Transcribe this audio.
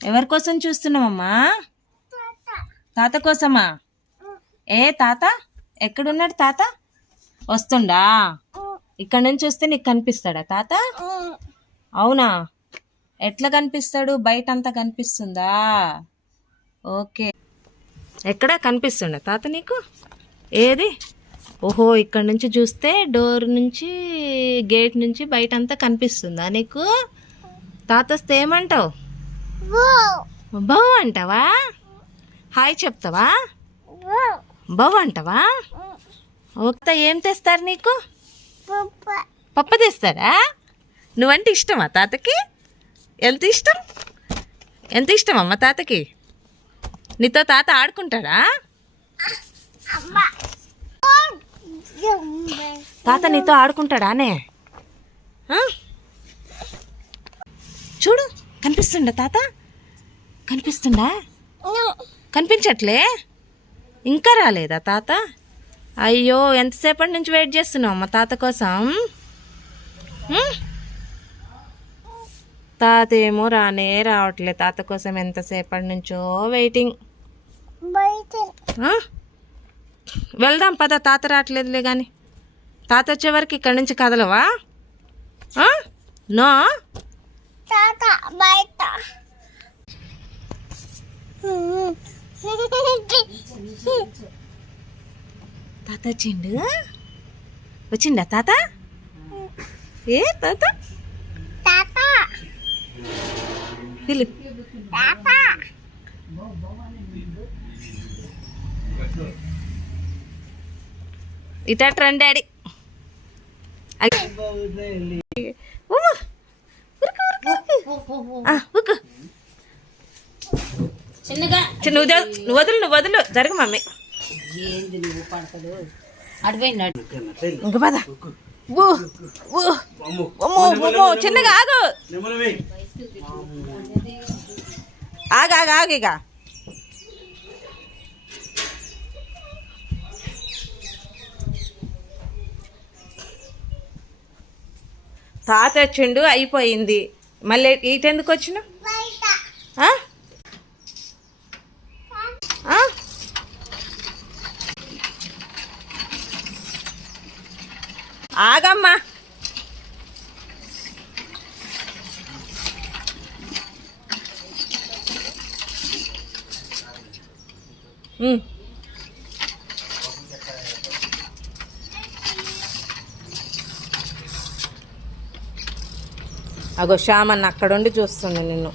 ఎవరి కోసం చూస్తున్నావమ్మా? తాత కోసమా? ఏ తాత ఎక్కడున్నాడు? తాత వస్తుండా? ఇక్కడ నుంచి వస్తే నీకు కనిపిస్తాడా తాత? అవునా? ఎట్లా కనిపిస్తాడు? బయట అంతా కనిపిస్తుందా? ఓకే. ఎక్కడ కనిపిస్తుండా తాత నీకు? ఏది? ఓహో, ఇక్కడ నుంచి చూస్తే డోర్ నుంచి గేట్ నుంచి బయట అంతా కనిపిస్తుందా నీకు? తాత వస్తే ఏమంటావు? బౌ అంటావా? హాయ్ చెప్తావా? బౌ అంటావా? ఓకే. ఏం తెస్తారు నీకు? పప్ప తెస్తారా? నువ్వంటే ఇష్టమా తాతకి? ఎంత ఇష్టం? ఎంత ఇష్టం అమ్మ తాతకి? నీతో తాత ఆడుకుంటాడా? తాత నీతో ఆడుకుంటాడానే? చూడు, కనిపిస్తుండా తాత? కనిపిస్తుండా? కనిపించట్లే? ఇంకా రాలేదా తాత? అయ్యో, ఎంతసేపటి నుంచి వెయిట్ చేస్తున్నావు అమ్మ తాత కోసం? తాత ఏమో రానే రావట్లే. తాత కోసం ఎంతసేపటి నుంచో వెయిటింగ్. వెళ్దాం పద, తాత రావట్లేదులే కానీ. తాత వచ్చే వరకు ఇక్కడి నుంచి కదలవా? నో తాత బయట. తాత వచ్చిండు. వచ్చిండా తాత? ఏ తాత? తాత పిలు. తాత ఇటా రండి డాడీ. నువ్వు వదులు జరుగు మమ్మీ. ఇంక పద. చిన్నగా ఆగు. ఆగు ఇక. తాత వచ్చిండు, అయిపోయింది. మళ్ళీ ఇటెందుకు వచ్చిన? ఆగమ్మా. అగో శ్యామన్న అక్కడుండి చూస్తుంది నిన్ను.